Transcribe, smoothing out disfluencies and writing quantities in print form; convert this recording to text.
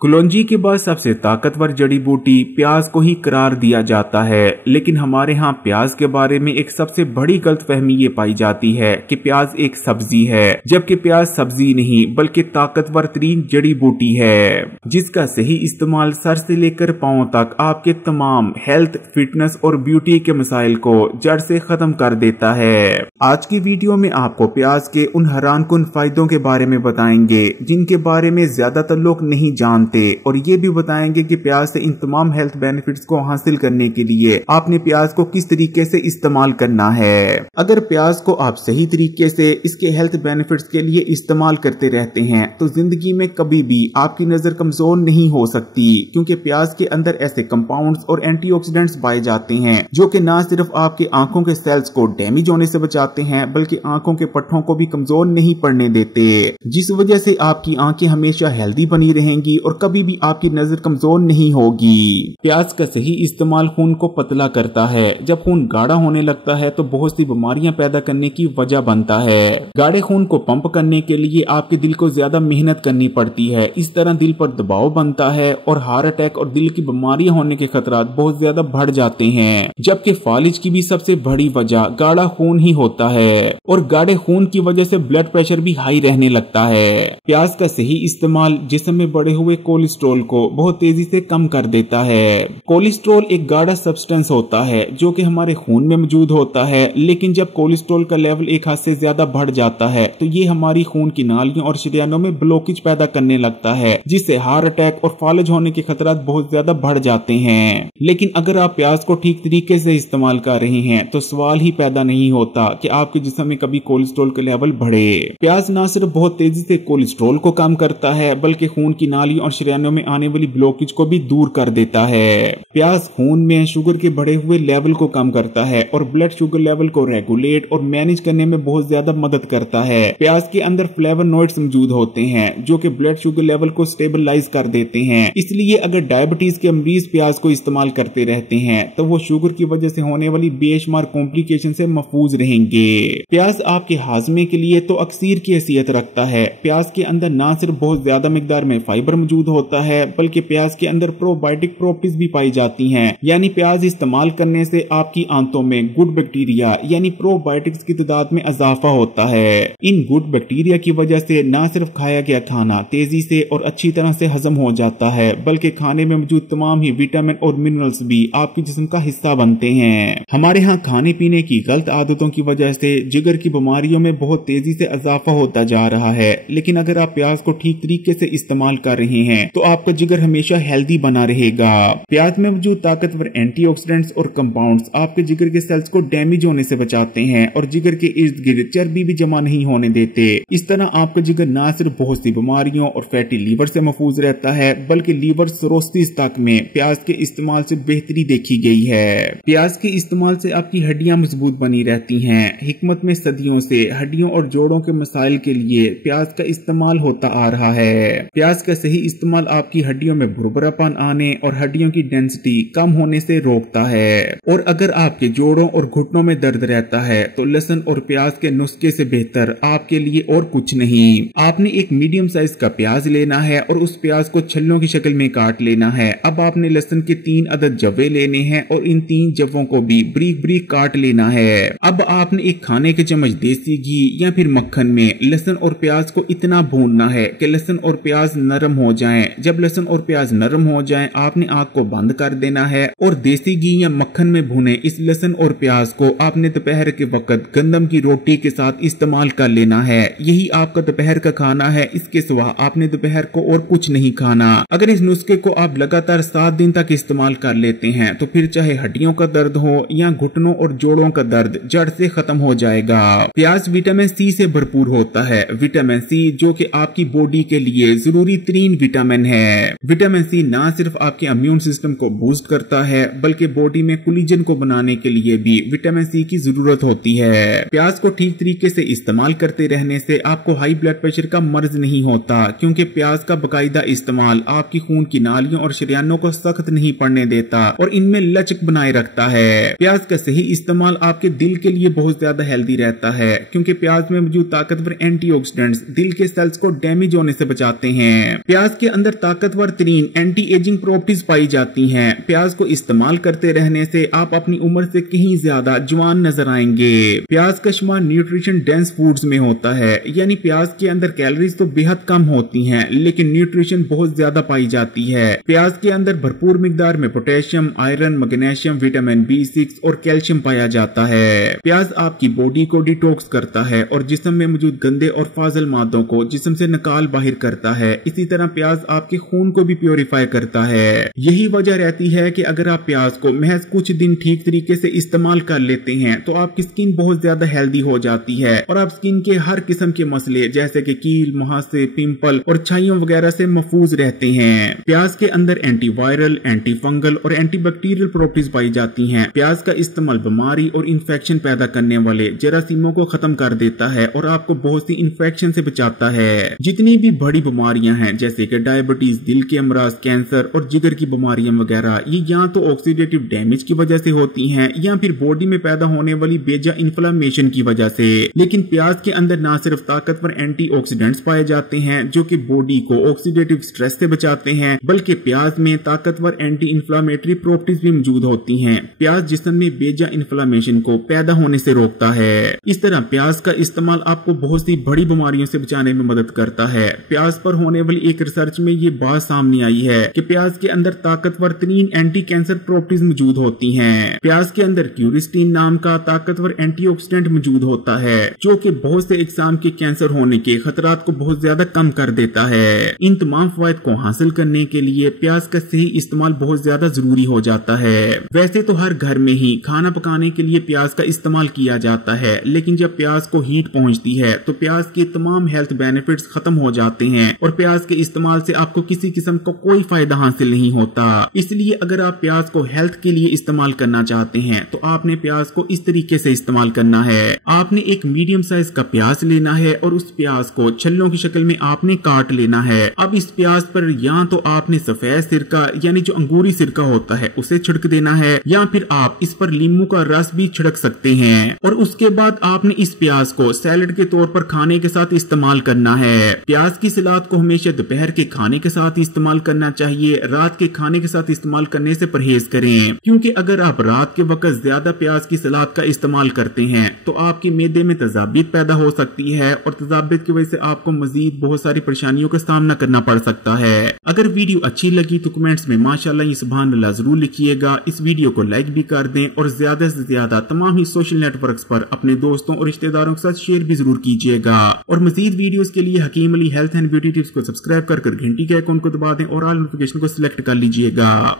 कलौंजी के बाद सबसे ताकतवर जड़ी बूटी प्याज को ही करार दिया जाता है, लेकिन हमारे यहाँ प्याज के बारे में एक सबसे बड़ी गलतफहमी ये पाई जाती है कि प्याज एक सब्जी है, जबकि प्याज सब्जी नहीं बल्कि ताकतवर तरीन जड़ी बूटी है, जिसका सही इस्तेमाल सर से लेकर पांव तक आपके तमाम हेल्थ, फिटनेस और ब्यूटी के मसाइल को जड़ से खत्म कर देता है। आज की वीडियो में आपको प्याज के उन हैरानकुन फायदों के बारे में बताएंगे जिनके बारे में ज्यादातर लोग नहीं जानते, और ये भी बताएंगे कि प्याज से इन तमाम हेल्थ बेनिफिट्स को हासिल करने के लिए आपने प्याज को किस तरीके से इस्तेमाल करना है। अगर प्याज को आप सही तरीके से इसके हेल्थ बेनिफिट्स के लिए इस्तेमाल करते रहते हैं तो जिंदगी में कभी भी आपकी नजर कमजोर नहीं हो सकती, क्योंकि प्याज के अंदर ऐसे कंपाउंड्स और एंटीऑक्सीडेंट्स पाए जाते हैं जो कि न सिर्फ आपके आंखों के सेल्स को डैमेज होने से बचाते हैं बल्कि आंखों के पट्टों को भी कमजोर नहीं पड़ने देते, जिस वजह से आपकी आंखें हमेशा हेल्दी बनी रहेंगी और कभी भी आपकी नजर कमजोर नहीं होगी। प्याज का सही इस्तेमाल खून को पतला करता है। जब खून गाढ़ा होने लगता है तो बहुत सी बीमारियां पैदा करने की वजह बनता है। गाढ़े खून को पंप करने के लिए आपके दिल को ज्यादा मेहनत करनी पड़ती है। इस तरह दिल पर दबाव बनता है और हार्ट अटैक और दिल की बीमारियां होने के खतरात बहुत ज्यादा बढ़ जाते हैं, जबकि फालिज की भी सबसे बड़ी वजह गाढ़ा खून ही होता है और गाढ़े खून की वजह से ब्लड प्रेशर भी हाई रहने लगता है। प्याज का सही इस्तेमाल जिस्म में बढ़े हुए कोलेस्ट्रॉल को बहुत तेजी से कम कर देता है। कोलेस्ट्रॉल एक गाढ़ा सब्सटेंस होता है जो कि हमारे खून में मौजूद होता है, लेकिन जब कोलेस्ट्रॉल का लेवल एक हद से ज्यादा बढ़ जाता है तो ये हमारी खून की नालियों और शरीयानों में ब्लॉकेज पैदा करने लगता है, जिससे हार्ट अटैक और फालिज होने के खतरात बहुत ज्यादा बढ़ जाते हैं। लेकिन अगर आप प्याज को ठीक तरीके से इस्तेमाल कर रहे हैं तो सवाल ही पैदा नहीं होता कि आपके जिस्म में कभी कोलेस्ट्रॉल का लेवल बढ़े। प्याज न सिर्फ बहुत तेजी से कोलेस्ट्रॉल को कम करता है बल्कि खून की नालियों और शरीयानों में आने वाली ब्लॉकेज को भी दूर कर देता है। प्याज खून में शुगर के बढ़े हुए लेवल को कम करता है और ब्लड शुगर लेवल को रेगुलेट और मैनेज करने में बहुत ज्यादा मदद करता है। प्याज के अंदर फ्लेवोनॉइड्स मौजूद होते हैं जो कि ब्लड शुगर लेवल को स्टेबलाइज कर देते हैं। इसलिए अगर डायबिटीज के मरीज प्याज को इस्तेमाल करते रहते हैं तो वो शुगर की वजह से होने वाली बेशुमार कॉम्प्लिकेशन से महफूज रहेंगे। प्याज आपके हाजमे के लिए तो अक्सीर की हैसियत रखता है। प्याज के अंदर न सिर्फ बहुत ज्यादा मिकदार में फाइबर मौजूद होता है बल्कि प्याज के अंदर प्रोबायोटिक प्रॉपर्टीज भी पाई जाती हैं, यानी प्याज इस्तेमाल करने से आपकी आंतों में गुड बैक्टीरिया यानी प्रोबायोटिक्स की तादाद में इजाफा होता है। इन गुड बैक्टीरिया की वजह से न सिर्फ खाया गया खाना तेजी से और अच्छी तरह से हजम हो जाता है बल्कि खाने में मौजूद तमाम ही विटामिन और मिनरल्स भी आपके जिस्म का हिस्सा बनते हैं। हमारे यहाँ खाने पीने की गलत आदतों की वजह से जिगर की बीमारियों में बहुत तेजी से इजाफा होता जा रहा है, लेकिन अगर आप प्याज को ठीक तरीके से इस्तेमाल कर रहे हैं तो आपका जिगर हमेशा हेल्दी बना रहेगा। प्याज में मौजूद ताकतवर एंटीऑक्सीडेंट्स और कंपाउंड्स आपके जिगर के सेल्स को डैमेज होने से बचाते हैं और जिगर के इर्द गिर्द चर्बी भी जमा नहीं होने देते। इस तरह आपका जिगर न सिर्फ बहुत सी बीमारियों और फैटी लीवर से महफूज रहता है बल्कि लीवर सिरोसिस तक में प्याज के इस्तेमाल से बेहतरी देखी गई है। प्याज के इस्तेमाल से आपकी हड्डियां मजबूत बनी रहती हैं। हिकमत में सदियों से हड्डियों और जोड़ों के मसाइल के लिए प्याज का इस्तेमाल होता आ रहा है। प्याज का सही इस्तेमाल आपकी हड्डियों में भुरभुरापन आने और हड्डियों की डेंसिटी कम होने से रोकता है। और अगर आपके जोड़ों और घुटनों में दर्द रहता है तो लहसुन और प्याज के नुस्खे से बेहतर आपके लिए और कुछ नहीं। आपने एक मीडियम साइज का प्याज लेना है और उस प्याज को छल्लों की शक्ल में काट लेना है। अब आपने लहसुन के 3 अदद जव्वे लेने हैं और इन 3 जव्वों को भी ब्रीक ब्रीक काट लेना है। अब आपने एक खाने के चम्मच देसी घी या फिर मक्खन में लहसुन और प्याज को इतना भूनना है कि लहसुन और प्याज नरम हो जाएं। जब लहसुन और प्याज नरम हो जाएं, आपने आग को बंद कर देना है और देसी घी या मक्खन में भुने इस लहसुन और प्याज को आपने दोपहर के वक्त गंदम की रोटी के साथ इस्तेमाल कर लेना है। यही आपका दोपहर का खाना है। इसके सिवा आपने दोपहर को और कुछ नहीं खाना। अगर इस नुस्खे को आप लगातार 7 दिन तक इस्तेमाल कर लेते हैं तो फिर चाहे हड्डियों का दर्द हो या घुटनों और जोड़ों का दर्द जड़ से खत्म हो जाएगा। प्याज विटामिन सी से भरपूर होता है। विटामिन सी जो कि आपकी बॉडी के लिए जरूरी तरीन विटामिन है। विटामिन सी न सिर्फ आपके इम्यून सिस्टम को बूस्ट करता है बल्कि बॉडी में कोलेजन को बनाने के लिए भी विटामिन सी की जरूरत होती है। प्याज को ठीक तरीके से इस्तेमाल करते रहने से आपको हाई ब्लड प्रेशर का मर्ज नहीं होता, क्योंकि प्याज का बाकायदा इस्तेमाल आपकी खून की नालियों और शरीयानों को सख्त नहीं पड़ने देता और इनमें लचक बनाए रखता है। प्याज का सही इस्तेमाल आपके दिल के लिए बहुत ज्यादा हेल्दी रहता है, क्योंकि प्याज में मौजूद ताकतवर एंटीऑक्सीडेंट्स दिल के सेल्स को डैमेज होने से बचाते हैं। प्याज के के अंदर ताकतवर तरीन एंटी एजिंग प्रॉपर्टीज पाई जाती हैं। प्याज को इस्तेमाल करते रहने से आप अपनी उम्र से कहीं ज्यादा जवान नजर आएंगे। प्याज का शुमार न्यूट्रिशन डेंस फूड्स में होता है, यानी प्याज के अंदर कैलोरीज तो बेहद कम होती हैं, लेकिन न्यूट्रिशन बहुत ज्यादा पाई जाती है। प्याज के अंदर भरपूर मिकदार में potassium, iron, magnesium, vitamin B6 और कैल्शियम पाया जाता है। प्याज आपकी बॉडी को डिटॉक्स करता है और जिस्म में मौजूद गंदे और फाजिल मादों को जिस्म से निकाल बाहर करता है। इसी तरह प्याज आपके खून को भी प्योरीफाई करता है। यही वजह रहती है कि अगर आप प्याज को महज कुछ दिन ठीक तरीके से इस्तेमाल कर लेते हैं तो आपकी स्किन बहुत ज्यादा हेल्दी हो जाती है और आप स्किन के हर किस्म के मसले जैसे कि कील, मुहासे, पिंपल और छाइयों वगैरह से महफूज रहते हैं। प्याज के अंदर एंटीवायरल, एंटी फंगल और एंटीबैक्टीरियल प्रॉपर्टीज पाई जाती हैं। प्याज का इस्तेमाल बीमारी और इन्फेक्शन पैदा करने वाले जरासीमों को खत्म कर देता है और आपको बहुत सी इन्फेक्शन से बचाता है। जितनी भी बड़ी बीमारियां हैं जैसे कि डायबिटीज, दिल के अमराज, कैंसर और जिगर की बीमारियां वगैरह, ये या तो ऑक्सीडेटिव डैमेज की वजह से होती हैं या फिर बॉडी में पैदा होने वाली बेजा इन्फ्लेमेशन की वजह से। लेकिन प्याज के अंदर न सिर्फ ताकतवर एंटीऑक्सीडेंट्स पाए जाते हैं जो कि बॉडी को ऑक्सीडेटिव स्ट्रेस से बचाते हैं, बल्कि प्याज में ताकतवर एंटी इन्फ्लामेटरी प्रॉपर्टीज भी मौजूद होती हैं। प्याज जिस्म में बेजा इन्फ्लेमेशन को पैदा होने से रोकता है। इस तरह प्याज का इस्तेमाल आपको बहुत सी बड़ी बीमारियों से बचाने में मदद करता है। प्याज पर होने वाली एक रिसर्च में ये बात सामने आई है कि प्याज के अंदर ताकतवर तरीन एंटी कैंसर प्रॉपर्टीज मौजूद होती हैं। प्याज के अंदर क्यूरिस्टीन नाम का ताकतवर एंटीऑक्सीडेंट मौजूद होता है जो कि बहुत से इकसाम के कैंसर होने के खतरात को बहुत ज्यादा कम कर देता है। इन तमाम फवायद को हासिल करने के लिए प्याज का सही इस्तेमाल बहुत ज्यादा जरूरी हो जाता है। वैसे तो हर घर में ही खाना पकाने के लिए प्याज का इस्तेमाल किया जाता है, लेकिन जब प्याज को हीट पहुंचती है तो प्याज के तमाम हेल्थ बेनिफिट्स खत्म हो जाते हैं और प्याज के इस्तेमाल से आपको किसी किस्म का कोई फायदा हासिल नहीं होता। इसलिए अगर आप प्याज को हेल्थ के लिए इस्तेमाल करना चाहते हैं तो आपने प्याज को इस तरीके से इस्तेमाल करना है। आपने एक मीडियम साइज का प्याज लेना है और उस प्याज को छल्लों की शक्ल में आपने काट लेना है। अब इस प्याज पर या तो आपने सफेद सिरका यानी जो अंगूरी सिरका होता है उसे छिड़क देना है या फिर आप इस पर नींबू का रस भी छिड़क सकते हैं और उसके बाद आपने इस प्याज को सैलेड के तौर पर खाने के साथ इस्तेमाल करना है। प्याज की सलाद को हमेशा दोपहर के खाने के साथ इस्तेमाल करना चाहिए। रात के खाने के साथ इस्तेमाल करने से परहेज करें, क्योंकि अगर आप रात के वक्त ज्यादा प्याज की सलाद का इस्तेमाल करते हैं तो आपके मैदे में तजाबियत पैदा हो सकती है और तजाबियत की वजह से आपको मजीद बहुत सारी परेशानियों का सामना करना पड़ सकता है। अगर वीडियो अच्छी लगी तो कमेंट्स में माशाल्लाह या सुभान अल्लाह जरूर लिखिएगा। इस वीडियो को लाइक भी कर दें और ज्यादा से ज्यादा तमाम ही सोशल नेटवर्क्स पर अपने दोस्तों और रिश्तेदारों के साथ शेयर भी जरूर कीजिएगा। और मजीद वीडियोस के लिए Hakim Ali health and beauty tips को सब्सक्राइब कर घंटी के आइकॉन को दबा दें और ऑल नोटिफिकेशन को सिलेक्ट कर लीजिएगा।